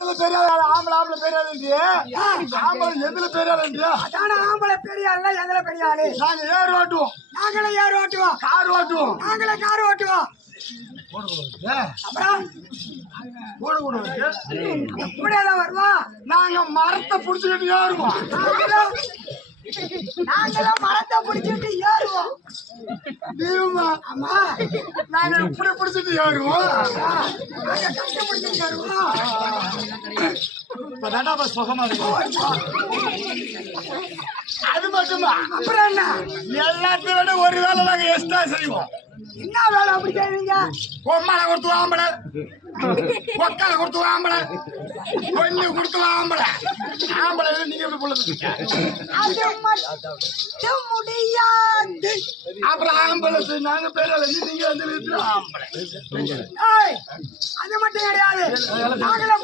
தெரியாது ஆம்பளை ஆம்பளை தெரியாது ஆம்பளை எதுல தெரியாது அதான ஆம்பளை பெரிய ஆளு எதுல பெரிய ஆளு நாங்க ஏர் ஓட்டுவோம் நாங்களே ஏர் ஓட்டுவோம் கார் ஓட்டுவோம் நாங்களே கார் ஓட்டுவோம் அப்புறம் கூட வருவோம் நாங்க மரத்தை புடிச்சுக்கிட்டு ஏறுவோம் நாங்களாம் மரத்தை பிடிச்சிட்டு ஏறுவோம் நீமா ஆமா நாங்க இப்படி பிடிச்சிட்டு ஏறுவோம் நாங்க கஷ்டப்பட்டு ஏறுவோம் இப்ப சுகமா இருக்கும் அது மட்டுமா அப்புறம் என்ன எல்லாத்தையும் விட ஒரு வேலை நாங்க எக்ஸ்ட்ரா செய்வோம் என்ன வேலை அப்படி செய்வீங்க பொம்மால கொடுத்து ஆம்பளை கொக்கால கொடுத்து ஆம்பளை பொண்ணு கொடுத்து ஆம்பளை ஆம்பளை நீங்க எப்படி பொழுது அது மட்டும் முடியாது அப்புறம் ஆம்பளை நாங்க பேர நீங்க வந்து ஆம்பளை அது மட்டும் கிடையாது நாங்களே